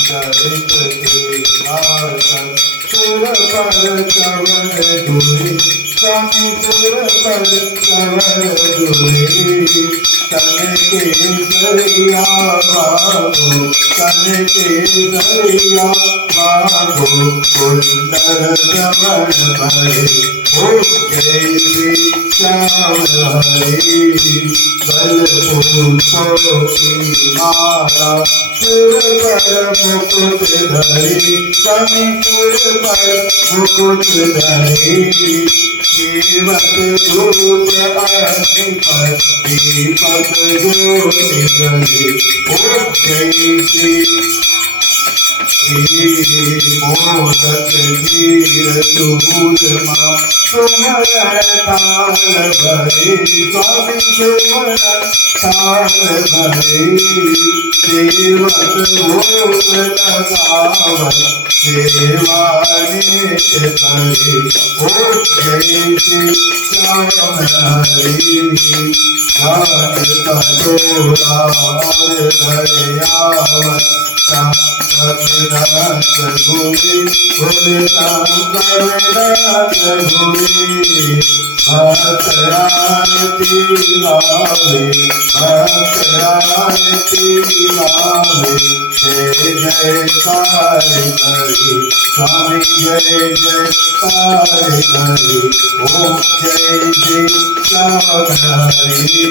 चरित के नाटक सुर पर चवन दुरी स्वामी सुर पर चवन दुरी तन के दरिया बाबो तन के दरिया बाबो कुंदर चवन भरे ओ जय श्री श्याम हरे बल पुरुषों की माला सुर पर मुकुट धरी स्वामी सुर पर मुकुट धरी जीवत रूप अग्नि पर दीपक ज्योति जले ओ जय श्री मोदक धीर दूरमा सुमर ताल भरे स्वामी सुमर ताल भरे सेवक भोग लगावत सेवा नित्य करे ओ जय श्री श्याम हरे घाट कटोरा और दयावत रघुनाथ गोरी शंकर नाथ गोरी भक्त आरती गावे भक्त आरती गावे जय जयकार करे स्वामी जय जयकार करे ओम जय जय श्याम हरे।